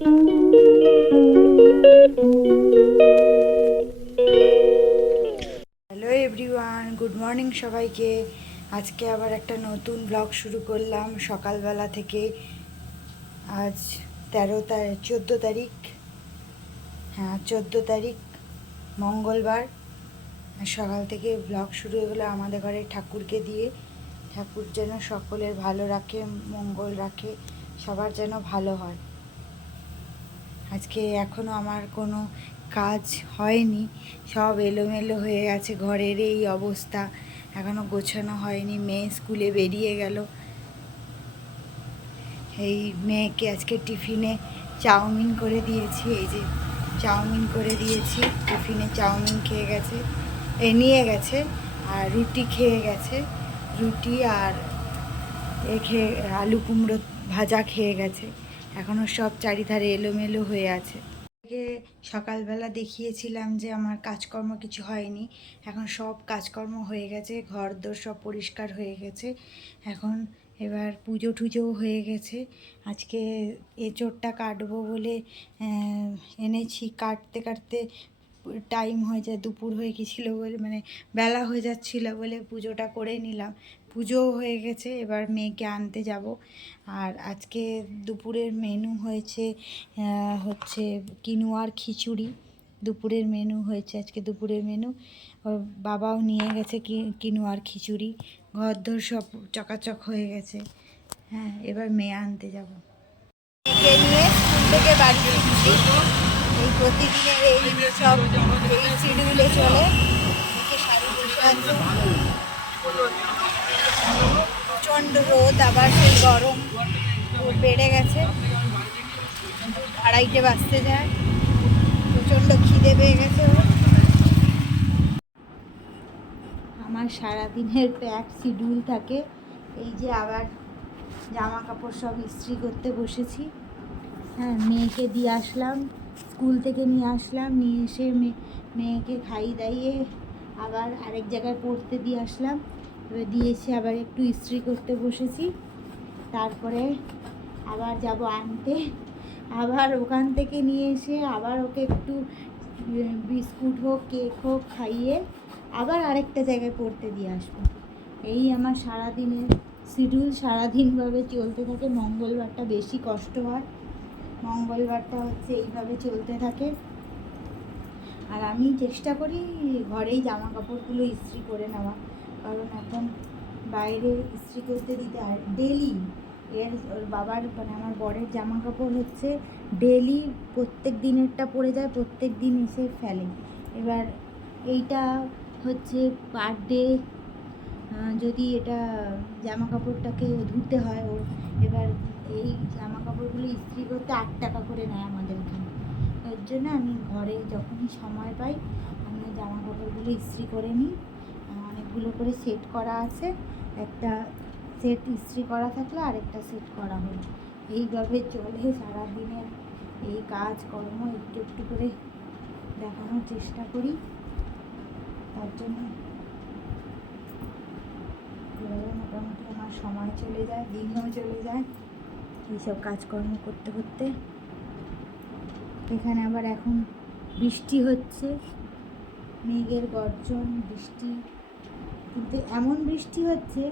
Hello everyone, good morning সবাইকে। আজকে আবার একটা নতুন ব্লগ শুরু করলাম সকালবেলা থেকে। আজ 14 তারিখ, হ্যাঁ 14 তারিখ মঙ্গলবার। সকাল থেকে ব্লগ শুরু হয়ে গেলো আমাদের ঘরে ঠাকুরকে দিয়ে। ঠাকুর যেন সকলের ভালো রাখে, মঙ্গল রাখে, সবার যেন ভালো হয়। আজকে এখনও আমার কোনো কাজ হয়নি, সব এলোমেলো হয়ে আছে। ঘরের এই অবস্থা, এখনও গোছানো হয়নি। মেয়ে স্কুলে বেরিয়ে গেল। এই মেয়েকে আজকে টিফিনে চাউমিন করে দিয়েছি। এই যে চাউমিন করে দিয়েছি, টিফিনে চাউমিন খেয়ে গেছে, নিয়ে গেছে। আর রুটি খেয়ে গেছে, রুটি আর খেয়ে আলু কুমড়ো ভাজা খেয়ে গেছে। এখনও সব চারিধারে এলোমেলো হয়ে আছে। সকালবেলা দেখিয়েছিলাম যে আমার কাজকর্ম কিছু হয়নি, এখন সব কাজকর্ম হয়ে গেছে। ঘরদোর সব পরিষ্কার হয়ে গেছে। এখন এবার পুজো টুজোও হয়ে গেছে। আজকে এঁচোড়টা কাটবো বলে এনেছি। কাটতে কাটতে টাইম হয়ে যায়, দুপুর হয়ে গেছিলো বলে, মানে বেলা হয়ে যাচ্ছিলো বলে পুজোটা করে নিলাম। পুজোও হয়ে গেছে, এবার মেয়েকে আনতে যাব। আর আজকে দুপুরের মেনু হয়েছে হচ্ছে কিনুয়ার খিচুড়ি। দুপুরের মেনু হয়েছে আজকে, দুপুরের মেনু। ওর বাবাও নিয়ে গেছে কিনুয়ার খিচুড়ি। ঘরদোর সব চকাচক হয়ে গেছে। হ্যাঁ, এবার মেয়ে আনতে যাব। মেয়েকে নিয়ে স্কুল থেকে বাড়ি ফিরছি। এই প্রতিদিনের এই সব এই শিডিউলে চলে। মেয়েকে শাড়ি বসে আছে, প্রচণ্ড রোদ, আবার সেই গরম বেড়ে গেছে। 2:30 বাজতে যায়, প্রচণ্ড খিদে পেয়ে গেছে। আমার সারাদিনের প্যাক শিডিউল থাকে। এই যে আবার জামা কাপড় সব ইস্ত্রি করতে বসেছি। হ্যাঁ, মেয়েকে দিয়ে আসলাম, স্কুল থেকে নিয়ে আসলাম, নিয়ে এসে মেয়েকে খাইয়ে দাইয়ে আবার আরেক জায়গায় পড়তে দিয়ে আসলাম। এবার দিয়ে এসে আবার একটু ইস্ত্রি করতে বসেছি। তারপরে আবার যাব আনতে, আবার ওখান থেকে নিয়ে এসে আবার ওকে একটু বিস্কুট হোক কেক হোক খাইয়ে আবার আরেকটা জায়গায় পড়তে দিয়ে আসবো। এই আমার সারাদিনের শিডিউল সারাদিনভাবে চলতে থাকে। মঙ্গলবারটা বেশি কষ্ট হয়, মঙ্গলবারটা হচ্ছে এইভাবে চলতে থাকে। আর আমি চেষ্টা করি ঘরেই জামা কাপড়গুলো ইস্ত্রি করে নেওয়া, কারণ এখন বাইরে ইস্ত্রি করতে দিতে হয় ডেলি। ওর বাবার মানে আমার বরের জামা কাপড় হচ্ছে ডেলি, প্রত্যেক দিনেরটা পরে যায়, প্রত্যেক দিন এসে ফেলে। এবার এইটা হচ্ছে পার ডে, যদি এটা জামা কাপড়টাকে ধুতে হয় ওর, এবার এই জামা কাপড়গুলো ইস্ত্রি করতে 8 টাকা করে নেয় আমাদের এখানে। ওর জন্য আমি ঘরে যখনই সময় পাই আমি জামা কাপড়গুলো ইস্ত্রি করে নিই। অনেকগুলো করে সেট করা আছে, একটা সেট ইস্ত্রি করা থাকলে আরেকটা সেট করা হলো। এইভাবে চলে সারাদিনের এই কাজকর্ম, একটু একটু করে দেখানোর চেষ্টা করি। তার জন্য মোটামুটি আমার সময় চলে যায়, দিনও চলে যায় এইসব কাজকর্ম করতে করতে। এখানে আবার এখন বৃষ্টি হচ্ছে, মেঘের গর্জন, বৃষ্টি, কিন্তু এমন বৃষ্টি হচ্ছে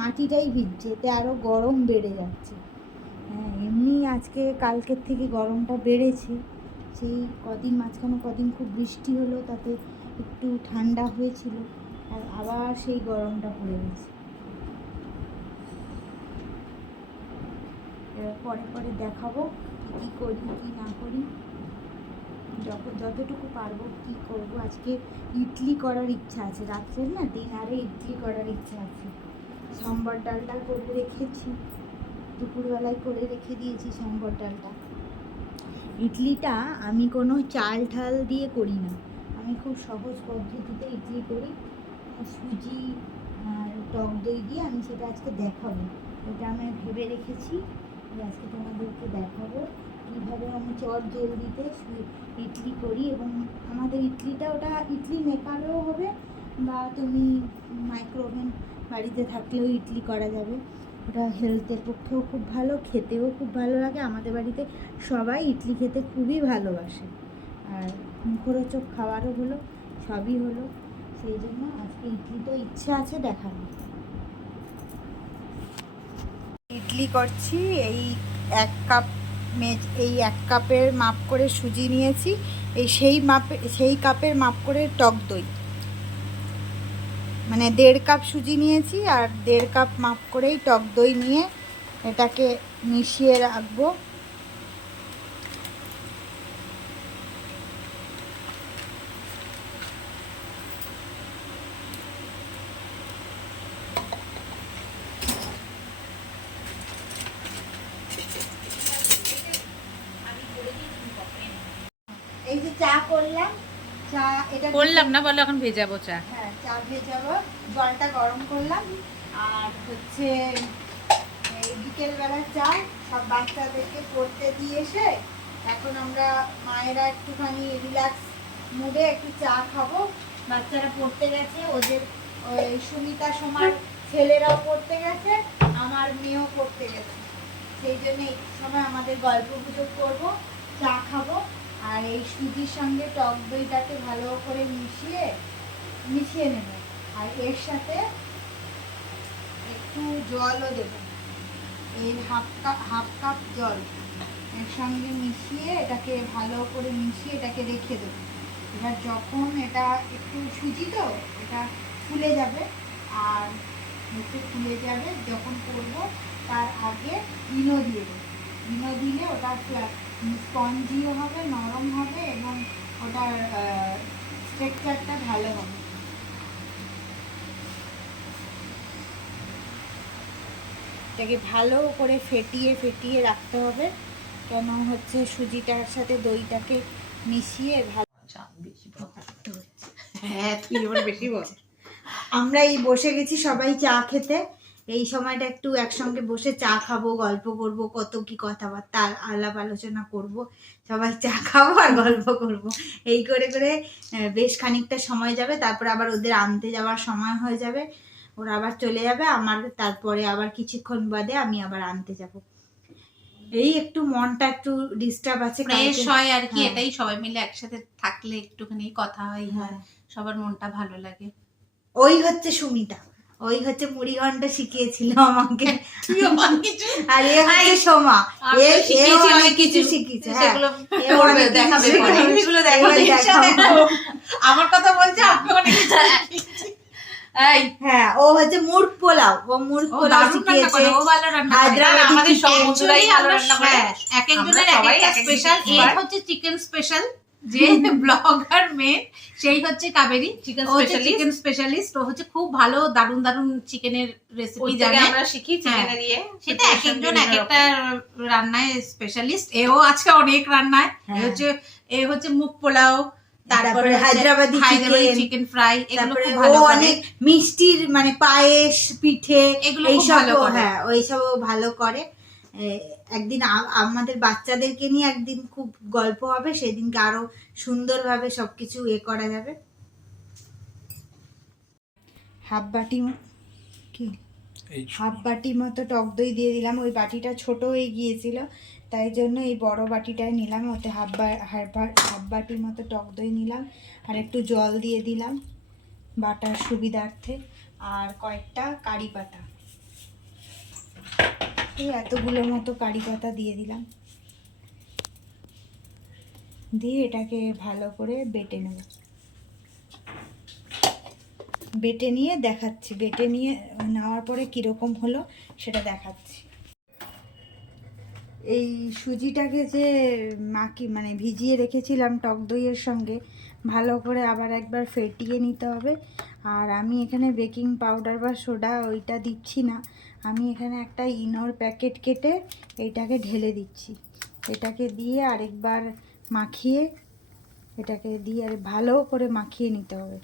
মাটিটাই ভিজছে, এতে আরও গরম বেড়ে যাচ্ছে। হ্যাঁ, এমনি আজকে কালকের থেকে গরমটা বেড়েছে। সেই কদিন মাঝখানে কদিন খুব বৃষ্টি হলো, তাতে একটু ঠান্ডা হয়েছিল, আর আবার সেই গরমটা পড়ে গেছে। পরে পরে দেখাবো কী করি কী না করি, যতটুকু পারবো কী করব। আজকে ইডলি করার ইচ্ছা আছে, রাত্রের না ডিনারে ইডলি করার ইচ্ছা আছে। সম্বর ডালটা করে রেখেছি, দুপুরবেলায় করে রেখে দিয়েছি সম্বর ডালটা। ইডলিটা আমি কোনো চাল ঠাল দিয়ে করি না, আমি খুব সহজ পদ্ধতিতে ইডলি করি। সুজি আর টক দই দিয়ে আমি সেটা আজকে দেখাবো। ওটা আমি ভেবে রেখেছি, আজকে তোমাদেরকে দেখাবো কীভাবে আমি চট জলদিতে ইডলি করি। এবং আমাদের ইডলিটা, ওটা ইডলি মেকারেও হবে, বা তুমি মাইক্রোওভেন বাড়িতে থাকলেও ইডলি করা যাবে। ওটা হেলথের পক্ষেও খুব ভালো, খেতেও খুব ভালো লাগে। আমাদের বাড়িতে সবাই ইডলি খেতে খুবই ভালোবাসে, আর মুখরোচক খাবারও হলো, সবই হলো। সেই জন্য আজকে ইডলি তো ইচ্ছা আছে দেখানো। ইডলি করছি। এই 1 কাপের মাপ করে সুজি নিয়েছি। সেই কাপের মাপ করে টক দই, মানে 1.5 কাপ সুজি নিয়েছি আর 1.5 কাপ মাপ করেই টক দই নিয়ে এটাকে মিশিয়ে রাখবো। এই যে চা করলাম, চা এটা করলাম না বলো, এখন ভেজাবো চা। হ্যাঁ, চা ভেজাবো। জলটা গরম করলাম। আর হচ্ছে এই বিকেলবেলা চা সব বাচ্চাদেরকে পড়তে দিয়ে এসে এখন আমরা মায়েরা একটুখানি রিল্যাক্স মুডে একটু চা খাবো। বাচ্চারা পড়তে গেছে, ওদের ওই সুমিতা সোমার ছেলেরাও পড়তে গেছে, আমার মেয়েও পড়তে গেছে। সেই জন্য এই সময় আমাদের গল্প গুজব করবো, চা খাবো। আর এই সুজির সঙ্গে টক দইটাকে ভালো করে মিশিয়ে নেব। আর এর সাথে একটু জলও দেব, এর হাফ কাপ জল এর সঙ্গে মিশিয়ে এটাকে ভালো করে মিশিয়ে এটাকে রেখে দেবো। এবার যখন এটা একটু সুজি তো এটা ফুলে যাবে, আর একটু ফুলে যাবে যখন করবো তার আগে ইনো দিয়ে দেবো। ইনো দিলে ওটা স্পঞ্জিও হবে, নরম হবে এবং ওটার টেক্সচারটা ভালো হবে। এটাকে ভালো করে ফেটিয়ে রাখতে হবে, কেন হচ্ছে সুজিটার সাথে দইটাকে মিশিয়ে ভালো। হ্যাঁ, তুই এবার বেশি বল। আমরা এই বসে গেছি সবাই চা খেতে। এই সময়টা একটু একসঙ্গে বসে চা খাবো, গল্প করব, কত কি কথাবার্তা আলাপ আলোচনা করব, সবাই চা খাবো আর গল্প করব। এই করে করে বেশ খানিকটা সময় যাবে, তারপরে আবার ওদের আনতে যাওয়ার সময় হয়ে যাবে, ওরা আবার চলে যাবে। আমার তারপরে আবার কিছুক্ষণ বাদে আমি আবার আনতে যাব। এই একটু মনটা একটু ডিস্টার্ব আছে, ফ্রেশ হয় আর কি। হ্যাঁ। এটাই সবাই মিলে একসাথে থাকলে একটুখানি কথা হয়, হ্যাঁ, সবার মনটা ভালো লাগে। ওই হচ্ছে সুমিতা, ওই হচ্ছে মুড়ি ঘন্ট শিখিয়েছিল আমাকে। আর এ হচ্ছে সোমা, অনেক কিছু শিখিয়েছে। সেগুলো দেখাবে পরে, সেগুলো দেখাবে। আমার কথা বলছে, আমি অনেক কিছু শিখেছি। হ্যাঁ, ও হচ্ছে মুরগ পোলাও, ও মুরগ পোলাও শিখিয়েছে। ও ভালো রান্না করে। আমাদের সমুদ্রই ভালো রান্না করে। এক একজনের এক একটা স্পেশাল। এই হচ্ছে চিকেন স্পেশাল, যে ব্লগার মেন সেই হচ্ছে কাবেরী, চিকেন স্পেশালিস্ট। ও হচ্ছে খুব ভালো দারুন দারুন চিকেনের রেসিপি জানে, আমরা শিখি চিকেনের ইয়ে। সেটা এক একজন এক একটা রান্নায় স্পেশালিস্ট। এও আছে অনেক রান্নায়। এ হচ্ছে মুগ পোলাও, তারপরে হায়দ্রাবাদি চিকেন ফ্রাই, এগুলো খুব ভালো করে। অনেক মিষ্টির মানে পায়েস, পিঠে, এইসব হ্যাঁ ওইসব ভালো করে। একদিন আমাদের বাচ্চাদেরকে নিয়ে একদিন খুব গল্প হবে, সেদিনকে আরো সুন্দরভাবে সবকিছু করা যাবে। হাফ বাটি মতো টক দই দিয়ে দিলাম। ওই বাটিটা ছোট হয়ে গিয়েছিল, তাই জন্য এই বড় বাটিটাই নিলাম। ওতে হাফ বাটি মতো টক দই নিলাম, আর একটু জল দিয়ে দিলাম বাটার সুবিধার্থে, আর কয়েকটা কারি পাতা, এতগুলো মতো কারি পাতা দিয়ে দিলাম। দিয়ে এটাকে ভালো করে বেটে নেব। বেটে নিয়ে দেখাচ্ছি, বেটে নিয়ে নেওয়ার পরে কীরকম হলো সেটা দেখাচ্ছি। এই সুজিটাকে যে মানে ভিজিয়ে রেখেছিলাম টক দইয়ের সঙ্গে, ভালো করে আবার একবার ফেটিয়ে নিতে হবে। আর আমি এখানে বেকিং পাউডার বা সোডা ওইটা দিচ্ছি না, আমি এখানে একটা ইনোর প্যাকেট কেটে এইটাকে ঢেলে দিচ্ছি। এটাকে দিয়ে আরেকবার মাখিয়ে, এটাকে দিয়ে আর ভালো করে মাখিয়ে নিতে হবে।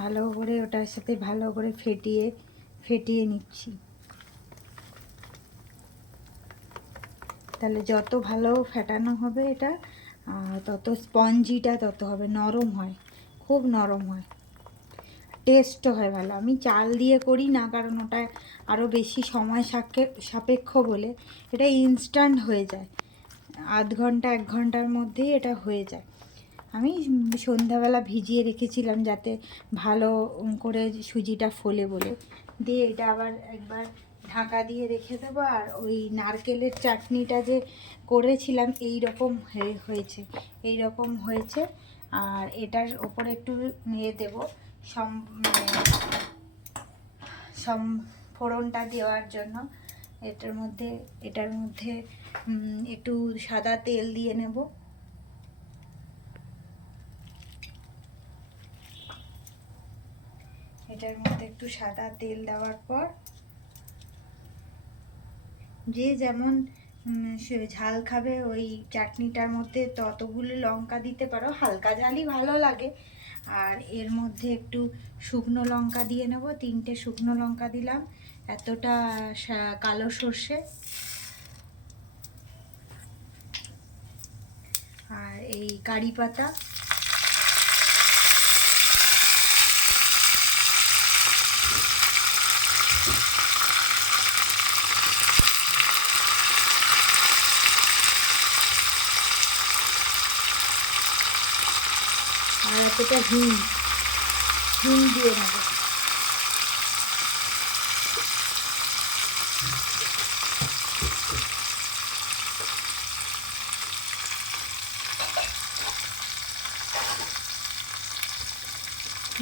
ভালো করে ওটার সাথে ভালো করে ফেটিয়ে নিচ্ছি। তাহলে যত ভালো ফেটানো হবে এটা, তত স্পঞ্জিটা তত হবে, নরম হয়, খুব নরম হয়। টেস্টও হয় ভালো। আমি চাল দিয়ে করি না, কারণ ওটা আরও বেশি সময় সাপেক্ষ বলে। এটা ইনস্ট্যান্ট হয়ে যায়, আধ ঘন্টা 1 ঘন্টার মধ্যেই এটা হয়ে যায়। আমি সন্ধ্যাবেলা ভিজিয়ে রেখেছিলাম যাতে ভালো করে সুজিটা ফোলে বলে। দিয়ে এটা আবার একবার ঢাকা দিয়ে রেখে দেবো। আর ওই নারকেলের চাটনিটা যে করেছিলাম এই রকম হয়েছে, এই রকম হয়েছে। আর এটার ওপরে একটু দেবো ফোড়নটা দেওয়ার জন্য। এটার মধ্যে একটু সাদা তেল দিয়ে নেব। এটার মধ্যে একটু সাদা তেল দেওয়ার পর যে যেমন ঝাল খাবে ওই চাটনিটার মধ্যে ততগুলো লঙ্কা দিতে পারো, হালকা ঝালই ভালো লাগে। আর এর মধ্যে একটু শুকনো লঙ্কা দিয়ে নেব, 3টে শুকনো লঙ্কা দিলাম, এতটা কালো সর্ষে, আর এই কারি পাতা, আর এতটা হিং দিয়ে নেব।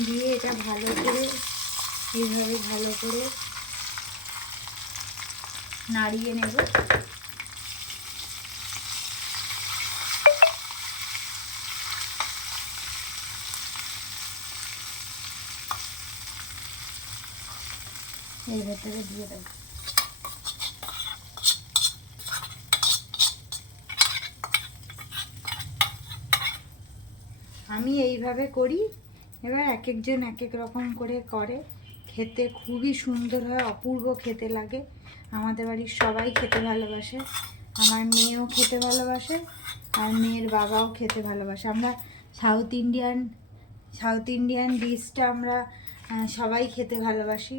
দিয়ে এটা ভালো করে এইভাবে ভালো করে নাড়িয়ে নেব। এর ভেতরে দিয়ে দেবো। আমি এইভাবে করি, এবার এক একজন এক এক রকম করে করে, খেতে খুবই সুন্দর হয়, অপূর্ব খেতে লাগে। আমাদের বাড়ির সবাই খেতে ভালোবাসে, আমার মেয়েও খেতে ভালোবাসে, আর মেয়ের বাবাও খেতে ভালোবাসে। আমরা সাউথ ইন্ডিয়ান ডিশটা আমরা সবাই খেতে ভালোবাসি।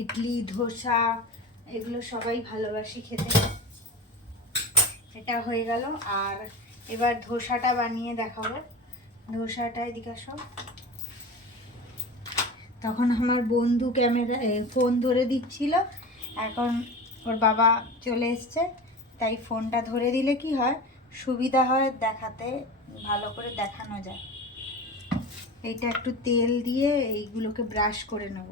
ইডলি, ধোসা এগুলো সবাই ভালোবাসি খেতে। এটা হয়ে গেল। আর এবার ধোসাটা বানিয়ে দেখাবো। ধোসাটা এদিকে সব, তখন আমার বন্ধু ফোন ধরে দিচ্ছিল, এখন ওর বাবা চলে এসছে, তাই ফোনটা ধরে দিলে কি হয়, সুবিধা হয় দেখাতে, ভালো করে দেখানো যায়। এইটা একটু তেল দিয়ে এইগুলোকে ব্রাশ করে নেব,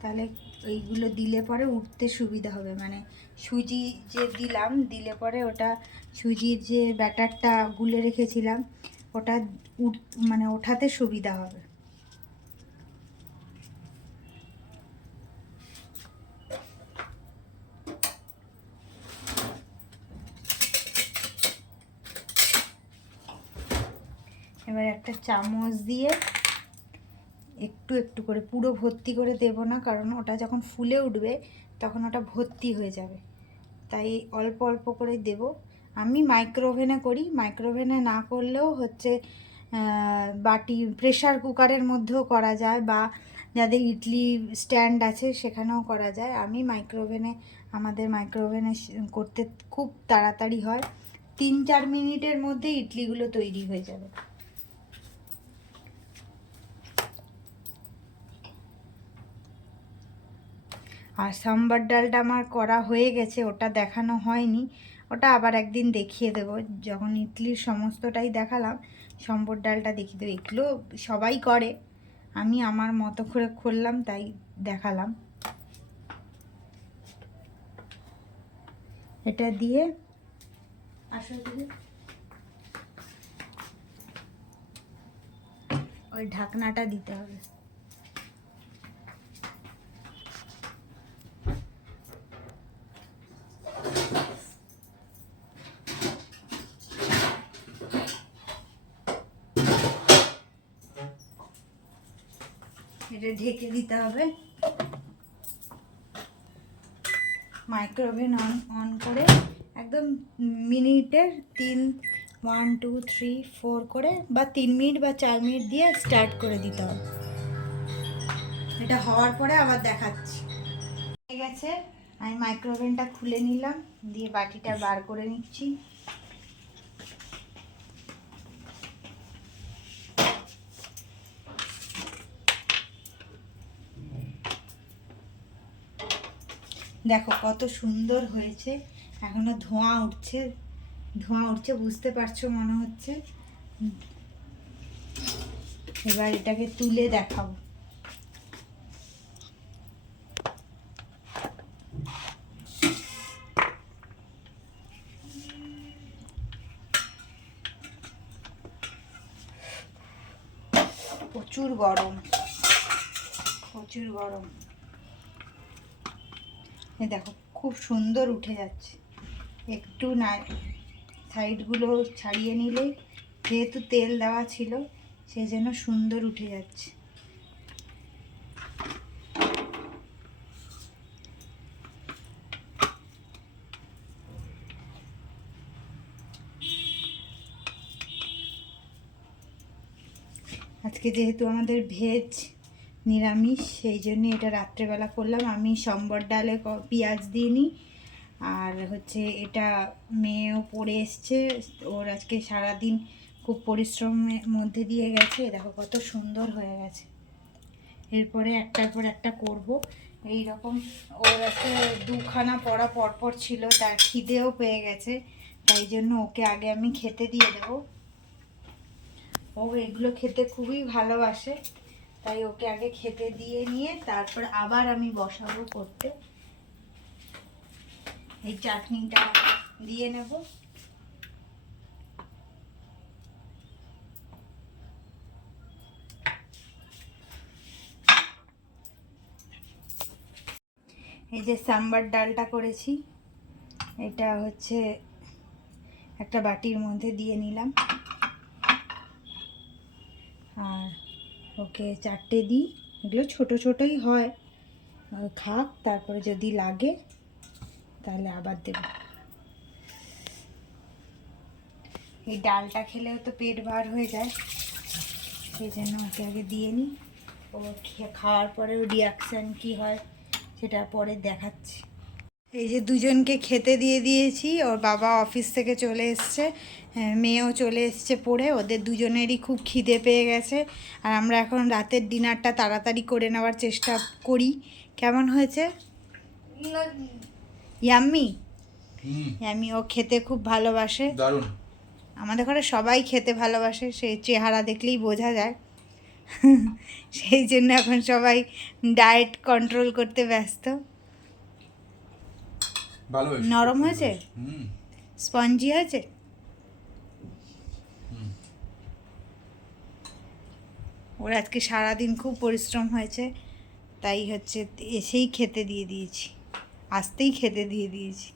তাহলে এইগুলো দিলে পরে উঠতে সুবিধা হবে। মানে সুজি যে দিলে পরে ওটা সুজির যে ব্যাটারটা গুলে রেখেছিলাম ওটা মানে ওঠাতে সুবিধা হবে। এবার একটা চামচ দিয়ে একটু একটু করে, পুরো ভর্তি করে দেব না, কারণ ওটা যখন ফুলে উঠবে তখন ওটা ভর্তি হয়ে যাবে, তাই অল্প অল্প করে দেব। আমি মাইক্রোওভেনে করি, মাইক্রোওভেনে না করলেও হচ্ছে বাটি প্রেসার কুকারের মধ্যেও করা যায়, বা যাদের ইডলি স্ট্যান্ড আছে সেখানেও করা যায়। আমি আমাদের মাইক্রোওভেনে করতে খুব তাড়াতাড়ি হয়, 3-4 মিনিটের মধ্যে ইডলিগুলো তৈরি হয়ে যাবে। আর সাম্বার ডালটা আমার করা হয়ে গেছে, ওটা দেখানো হয়নি, ওটা আবার একদিন দেখিয়ে দেবো। যখন ইডলির সমস্তটাই দেখালাম, সম্বর ডালটা দেখিয়ে দেবো। এগুলো সবাই করে, আমি আমার মতো করে করলাম তাই দেখালাম। এটা দিয়ে আসলে ওই ঢাকনাটা দিতে হবে। এটা ঢেকে দিতে হবে। মাইক্রোওভেন অন করে একদম মিনিটের 1, 2, 3, 4 করে, বা 3 মিনিট বা 4 মিনিট দিয়ে স্টার্ট করে দিতে হবে। এটা হওয়ার পরে আবার দেখাচ্ছি। হয়ে গেছে, আমি মাইক্রোওভেনটা খুলে নিলাম, দিয়ে বাটিটা বার করে নিচ্ছি। দেখো কত সুন্দর হয়েছে, এখনো ধোঁয়া উঠছে, বুঝতে পারছো মনে হচ্ছে। এবার এটাকে তুলে দেখাবো। প্রচুর গরম। এই দেখো খুব সুন্দর উঠে যাচ্ছে। একটু না সাইডগুলো ছাড়িয়ে নিলে, যেহেতু তেল দেওয়া ছিল সেই জন্য সুন্দর উঠে যাচ্ছে। আজকে যেহেতু আমাদের ভেজ নিরামিষ, সেই জন্য এটা রাত্রেবেলা করলাম। আমি সম্বর ডালে পেঁয়াজ দিইনি। আর হচ্ছে এটা মেয়েও পড়ে এসছে, ওর আজকে সারাদিন খুব পরিশ্রমের মধ্যে দিয়ে গেছে। দেখো কত সুন্দর হয়ে গেছে। এরপরে একটার পর একটা করব এই রকম। ওর আজকে দুখানা পড়া পরপর ছিল, তার খিদেও পেয়ে গেছে, তাই জন্য ওকে আগে আমি খেতে দিয়ে দেবো। ও এগুলো খেতে খুবই ভালোবাসে, তাই ওকে আগে খেতে দিয়ে নিয়ে তারপর আবার আমি বসাবো করতে। এই চাটনিটা দিয়ে নেব। এই যে সাম্বার ডালটা করেছি, এটা হচ্ছে একটা বাটির মধ্যে দিয়ে নিলাম। আর ওকে 4টে দিই, এগুলো ছোট ছোটই হয়, খাক, তারপরে যদি লাগে তাহলে আবার দেব। এই ডালটা খেলেও তো পেট ভার হয়ে যায়, সেই জন্য ওকে আগে দিয়ে নিই। ও খাওয়ার পরেও রিয়াকশান কি হয় সেটা পরে দেখাচ্ছি। এই যে দুজনকে খেতে দিয়ে দিয়েছি, ওর বাবা অফিস থেকে চলে এসছে, মেয়েও চলে এসছে পড়ে। ওদের দুজনেরই খুব খিদে পেয়ে গেছে, আর আমরা এখন রাতের ডিনারটা তাড়াতাড়ি করে নেওয়ার চেষ্টা করি। কেমন হয়েছে? ইয়াম্মি। ইয়াম্মি, ও খেতে খুব ভালোবাসে। দারুণ। আমাদের ঘরে সবাই খেতে ভালোবাসে, সেই চেহারা দেখলেই বোঝা যায়। সেই জন্য এখন সবাই ডায়েট কন্ট্রোল করতে ব্যস্ত। ভালো হয়েছে, নরম হয়েছে, স্পঞ্জি হয়েছে। ওর আজকে সারাদিন খুব পরিশ্রম হয়েছে, তাই হচ্ছে এসেই খেতে দিয়ে দিয়েছি, আসতেই খেতে দিয়ে দিয়েছি।